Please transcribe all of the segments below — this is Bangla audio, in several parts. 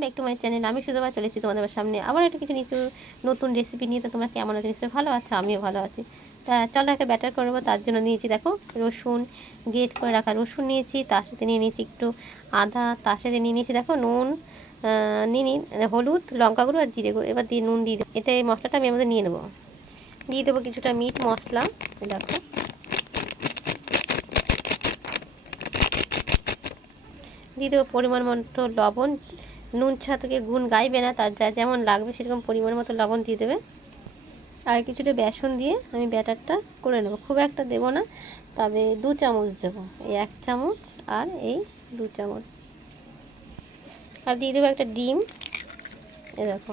Back to my channel. আমি শুধু চলে এসেছি তোমাদের সামনে আবার একটা কিছু নিচু নতুন রেসিপি নিয়ে। তো তোমরা কেমন আছো? নিশ্চয়ই ভালো আছো, আমিও ভালো আছি। তা চলো একটা ব্যাটার করে নেবো। তার জন্য নিয়েছি দেখো রসুন, গ্রেট করে রাখা রসুন নিয়েছি, তার সাথে নিয়ে নিয়েছি একটু আদা, তার সাথে নিয়ে নিয়েছি দেখো নুন, হলুদ, লঙ্কা গুঁড়ো আর জিরে গুঁড়ো। এবার দিয়ে নুন দিয়ে দেবো। এটা এই মশলাটা আমি আমাদের নিয়ে নেবো। দিয়ে দেবো কিছুটা মিট মশলা, দেখো দিয়ে দেবো পরিমাণ মতো লবণ। নুন ছাতুকে গুণ গাইবে না, তার যা যেমন লাগবে সেরকম পরিমাণ মতো লবণ দিয়ে দেবে। আর কিছুটা বেসন দিয়ে আমি ব্যাটারটা করে নেবো, খুব একটা দেবো না, তবে 2 চামচ দেবো, এই 1 চামচ আর এই 2 চামচ। আর দিয়ে দেবো একটা ডিম। এ দেখো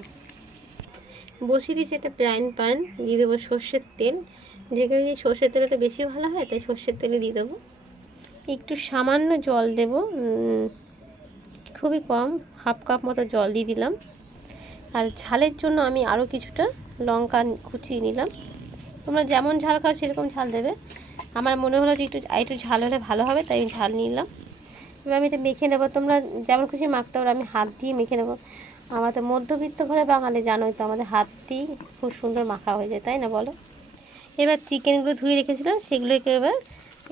বসিয়ে দিয়েছি একটা ফ্রাইং প্যান, দিয়ে দেবো সর্ষের তেল। যেখানে সর্ষের তেলে তো বেশি ভালো হয়, তাই সর্ষের তেলে দিয়ে দেবো। একটু সামান্য জল দেব, খুবই কম, হাফ কাপ মতো জল দিয়ে দিলাম। আর ঝালের জন্য আমি আরও কিছুটা লঙ্কা কুচিয়ে নিলাম। তোমরা যেমন ঝাল খাও সেরকম ঝাল দেবে। আমার মনে হলো যে একটু ঝাল হলে ভালো হবে, তাই আমি ঝাল নিলাম। এবার আমি এটা মেখে নেবো। তোমরা যেমন খুশি মাখতে পারো, আমি হাত দিয়ে মেখে নেবো। আমরা তো মধ্যবিত্ত ঘরে বাঙালি, জানোই তো আমাদের হাত দিয়ে খুব সুন্দর মাখা হয়ে যায়, তাই না বলো? এবার চিকেনগুলো ধুয়ে রেখেছিলাম, সেগুলোকে এবার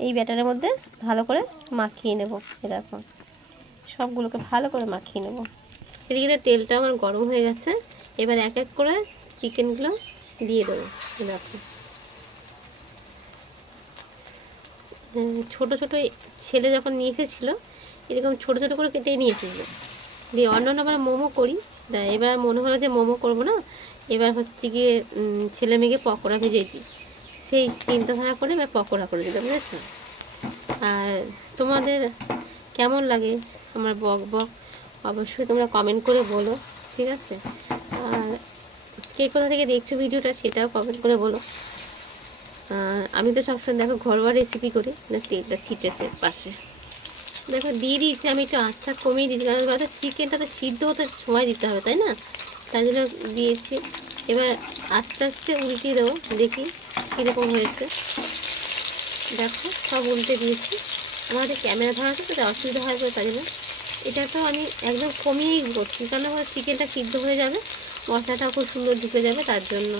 এই ব্যাটারের মধ্যে ভালো করে মাখিয়ে নেবো। এরকম সবগুলোকে ভালো করে মাখিয়ে নেবো। এদিকে তেলটা আমার গরম হয়ে গেছে। এবার এক এক করে চিকেনগুলো দিয়ে দেবো। এরকম ছোটো ছোটো ছেলে যখন নিয়ে এসেছিলো এরকম ছোটো ছোটো করে কেটে নিয়ে এসেছিলো। দিয়ে অন্যান্য আমরা মোমো করি, এবার মনে হলো যে মোমো করবো না, এবার হচ্ছে গিয়ে ছেলে মেয়েকে পকোড়া ভেজে দিই, সেই চিন্তাধারা করে এবার পকোড়া করে দিলাম, বুঝেছো? আর তোমাদের কেমন লাগে আমার বক অবশ্যই তোমরা কমেন্ট করে বলো, ঠিক আছে? আর কে কোথা থেকে দেখছো ভিডিওটা সেটাও কমেন্ট করে বলো। আমি তো সবসময় দেখো ঘরোয়া রেসিপি করি। না তেলটা ছিটেছে পাশে, দেখো দিয়ে দিয়েছি। আমি একটু আঁচটা কমিয়ে দিয়েছি, কারণ চিকেনটা তো সিদ্ধ হতে সময় দিতে হবে, তাই না? তাই জন্য দিয়েছি। এবার আস্তে আস্তে উল্টিয়ে দেবো, দেখি কীরকম হয়েছে। দেখো সব উল্টে দিয়েছি। আমাদের ক্যামেরা ধরাতে তো অসুবিধা হয় বলে, তাই জন্য এটা তো আমি একদম কমিয়েই করছি, কারণ আমার চিকেনটা সিদ্ধ হয়ে যাবে, মশলাটাও খুব সুন্দর ঢুকে যাবে। তার জন্য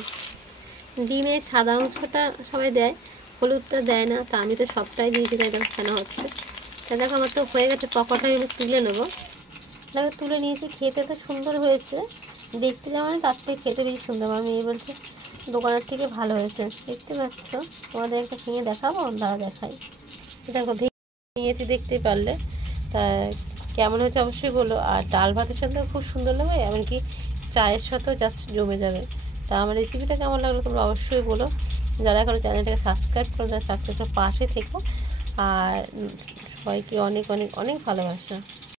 ডিমের সাদা অংশটা সবাই দেয়, হলুদটা দেয় না, তা আমি তো সবটাই দিয়েছি, তাই দেখো কেন হচ্ছে। তা দেখো আমার তো হয়ে গেছে, পকোড়াটা আমি তুলে নেবো। দেখো তুলে নিয়েছি। খেতে তো সুন্দর হয়েছে, দেখতে যেমন তার থেকে খেতে বেশি সুন্দর। আমার মেয়ে বলছে দোকানের থেকে ভালো হয়েছে। দেখতে পাচ্ছ, তোমাদের একটা ভেঙে দেখাবো, দাঁড়া দেখাই। দেখো ভেঙেছি, দেখতে পারলে। তা কেমন হয়েছে অবশ্যই বলো। আর ডাল ভাতের সাথেও খুব সুন্দর লাগে, এমনকি চায়ের সাথেও জাস্ট জমে যাবে। তা আমার রেসিপিটা কেমন লাগলো তোমরা অবশ্যই বলো। যারা এখনো চ্যানেলটাকে সাবস্ক্রাইব করো, তারা সাবস্ক্রাইব পাশে থেকো। আর সবাইকে অনেক অনেক অনেক ভালোবাসা।